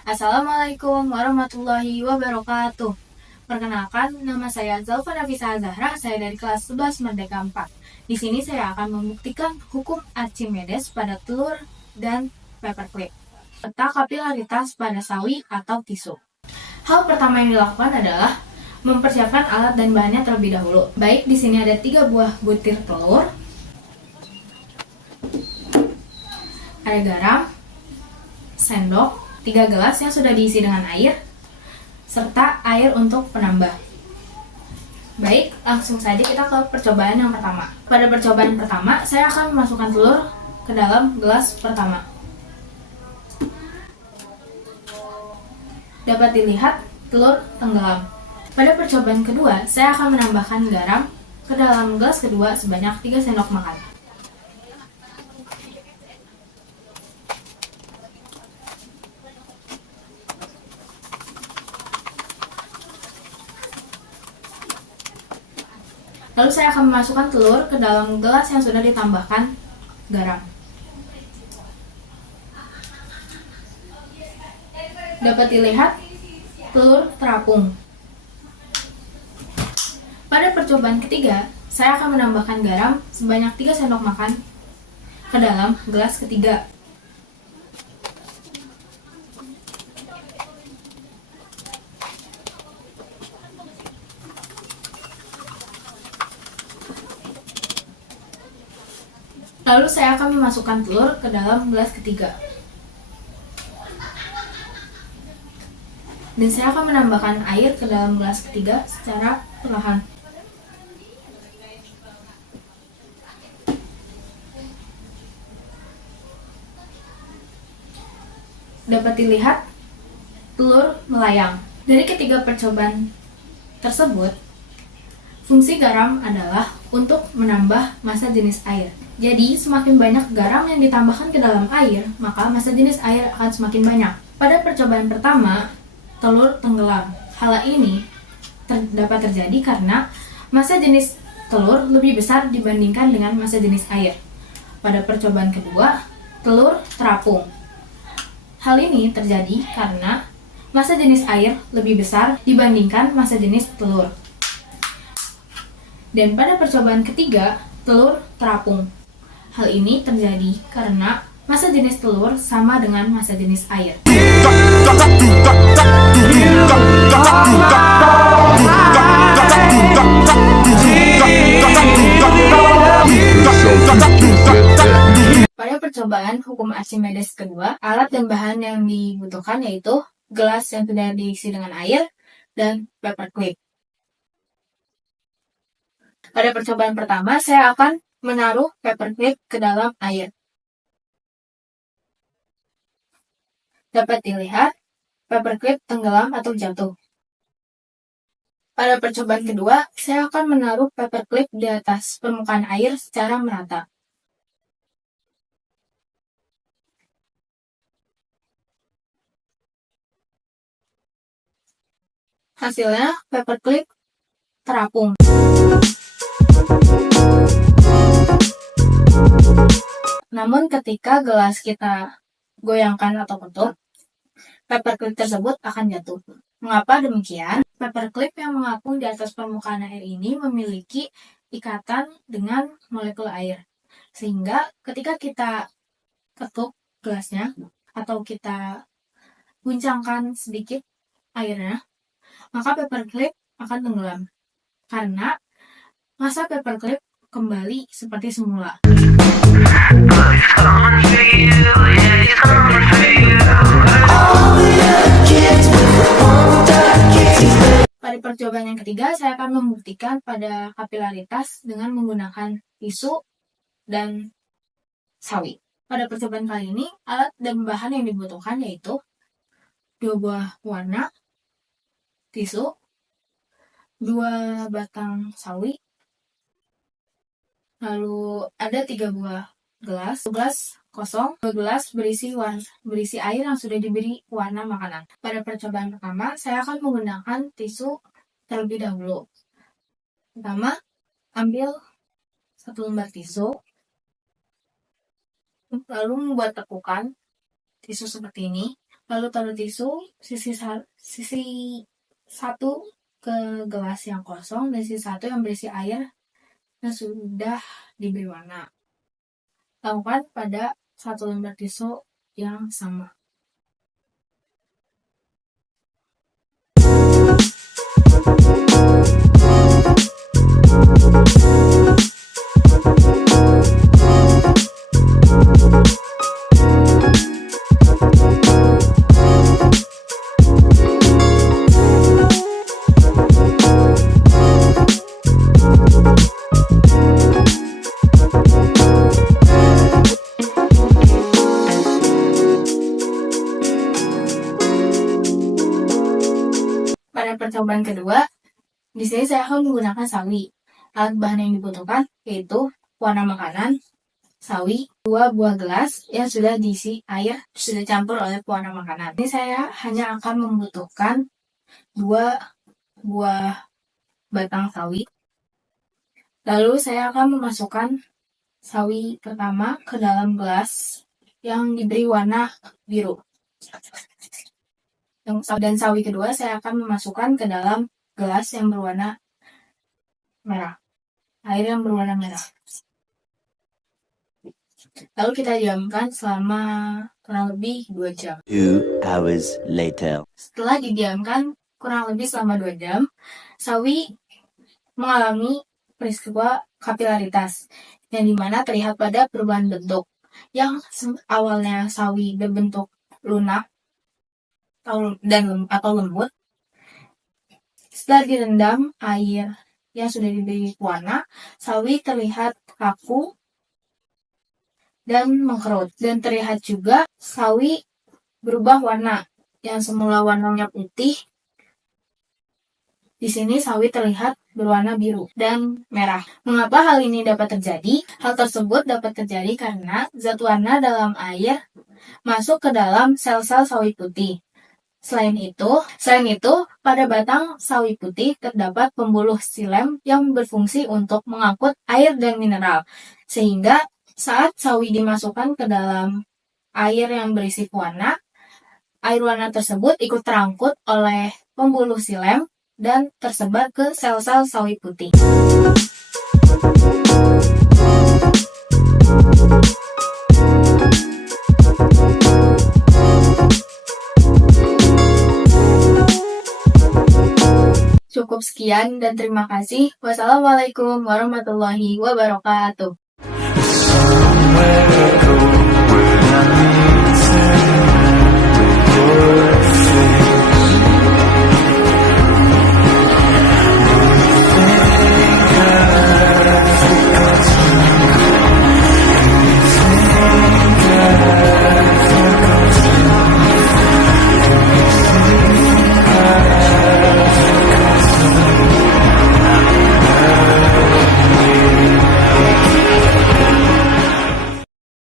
Assalamualaikum warahmatullahi wabarakatuh. Perkenalkan, nama saya Zalfa Nafisa Zahra, saya dari kelas 11 Merdeka 4. Di sini saya akan membuktikan hukum Archimedes pada telur dan paperclip, serta kapilaritas pada sawi atau tisu. Hal pertama yang dilakukan adalah mempersiapkan alat dan bahannya terlebih dahulu. Baik, di sini ada 3 buah butir telur, ada garam, sendok, 3 gelas yang sudah diisi dengan air, serta air untuk penambah. Baik, langsung saja kita ke percobaan yang pertama. Pada percobaan pertama, saya akan memasukkan telur ke dalam gelas pertama. Dapat dilihat, telur tenggelam. Pada percobaan kedua, saya akan menambahkan garam ke dalam gelas kedua sebanyak 3 sendok makan. Lalu saya akan memasukkan telur ke dalam gelas yang sudah ditambahkan garam. Dapat dilihat, telur terapung. Pada percobaan ketiga, saya akan menambahkan garam sebanyak 3 sendok makan ke dalam gelas ketiga. Lalu saya akan memasukkan telur ke dalam gelas ketiga. Dan saya akan menambahkan air ke dalam gelas ketiga secara perlahan. Dapat dilihat, telur melayang. Dari ketiga percobaan tersebut, fungsi garam adalah untuk menambah massa jenis air. Jadi, semakin banyak garam yang ditambahkan ke dalam air, maka massa jenis air akan semakin banyak. Pada percobaan pertama, telur tenggelam. Hal ini dapat terjadi karena massa jenis telur lebih besar dibandingkan dengan massa jenis air. Pada percobaan kedua, telur terapung. Hal ini terjadi karena massa jenis air lebih besar dibandingkan massa jenis telur. Dan pada percobaan ketiga, telur terapung. Hal ini terjadi karena massa jenis telur sama dengan massa jenis air. Pada percobaan hukum Archimedes kedua, alat dan bahan yang dibutuhkan yaitu gelas yang sudah diisi dengan air dan paperclip. Pada percobaan pertama, saya akan menaruh paperclip ke dalam air. Dapat dilihat, paperclip tenggelam atau jatuh. Pada percobaan kedua, saya akan menaruh paperclip di atas permukaan air secara merata. Hasilnya, paperclip terapung. Namun ketika gelas kita goyangkan atau ketuk, paperclip tersebut akan jatuh. Mengapa demikian? Paperclip yang mengapung di atas permukaan air ini memiliki ikatan dengan molekul air. Sehingga ketika kita ketuk gelasnya atau kita guncangkan sedikit airnya, maka paperclip akan tenggelam. Karena massa paperclip kembali seperti semula. Pada percobaan yang ketiga, saya akan membuktikan pada kapilaritas dengan menggunakan tisu dan sawi. Pada percobaan kali ini, alat dan bahan yang dibutuhkan yaitu 2 buah warna, tisu, 2 batang sawi, lalu ada 3 buah gelas, 1 gelas kosong, 2 gelas berisi air yang sudah diberi warna makanan. Pada percobaan pertama, saya akan menggunakan tisu terlebih dahulu. Pertama, ambil 1 lembar tisu, lalu membuat tekukan tisu seperti ini. Lalu taruh tisu sisi satu ke gelas yang kosong dan sisi satu yang berisi air yang sudah diberi warna. Lakukan pada satu lembar tisu yang sama. Pada percobaan kedua, di sini saya akan menggunakan sawi. Alat bahan yang dibutuhkan yaitu warna makanan, sawi, 2 buah gelas yang sudah diisi air, sudah dicampur oleh pewarna makanan. Ini saya hanya akan membutuhkan 2 buah batang sawi. Lalu saya akan memasukkan sawi pertama ke dalam gelas yang diberi warna biru. Dan sawi kedua saya akan memasukkan ke dalam gelas yang berwarna merah. Air yang berwarna merah. Lalu kita diamkan selama kurang lebih 2 jam. 2 hours later. Setelah didiamkan kurang lebih selama 2 jam, sawi mengalami peristiwa kapilaritas, yang dimana terlihat pada perubahan bentuk. Yang awalnya sawi berbentuk lunak atau lembut, setelah direndam air yang sudah diberi warna, sawi terlihat kaku dan mengkerut. Dan terlihat juga sawi berubah warna, yang semula warnanya putih, di sini sawi terlihat berwarna biru dan merah. Mengapa hal ini dapat terjadi? Hal tersebut dapat terjadi karena zat warna dalam air masuk ke dalam sel-sel sawi putih. Selain itu, pada batang sawi putih terdapat pembuluh xilem yang berfungsi untuk mengangkut air dan mineral. Sehingga saat sawi dimasukkan ke dalam air yang berisi pewarna, air warna tersebut ikut terangkut oleh pembuluh xilem dan tersebar ke sel-sel sawi putih. Cukup sekian dan terima kasih. Wassalamualaikum warahmatullahi wabarakatuh. Somewhere I go when I need to.